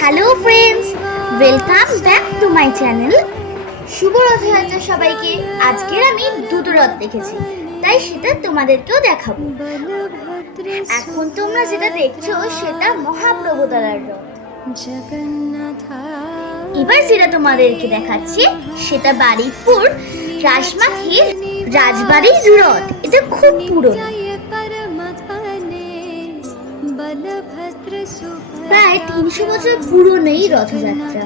Hello friends welcome back to my channel শুভ রথযাত্রা সবাইকে। আজকের আমি দুটো রথ দেখেছি। তাই সেটা তোমাদেরকেও দেখাবো। এখন তোমরা যেটা দেখছ, সেটা মহাপ্রভুতলার রথ। এবার যেটা তোমাদেরকে দেখাচ্ছি, সেটা বারিকপুর রাজমাথির রাজবাড়ির রথ। এটা খুব পুরনো। প্রায় তিনশো বছর পুরনো এই রথযাত্রা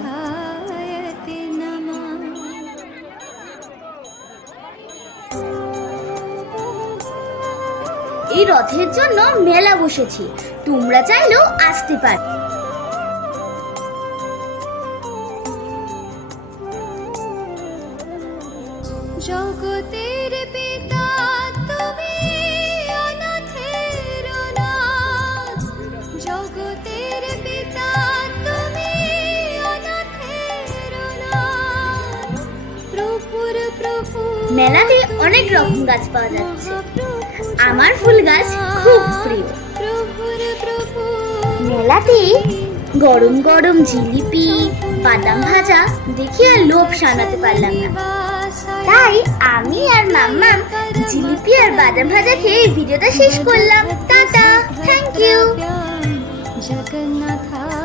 এই রথের জন্য মেলা বসেছি। তোমরা চাইলেও আসতে পার মেলাতে অনেক রকম গাছ পাওয়া যাচ্ছে। আমার ফুল গাছ খুব প্রিয়। মেলাতে গরম গরম জিলিপি বাদাম ভাজা দেখে আর লোভ সামলাতে পারলাম না। তাই আমি আর মাম্মাম জিলিপি আর বাদাম ভাজা খেয়ে ভিডিওটা শেষ করলাম। Tata thank you 这个那他。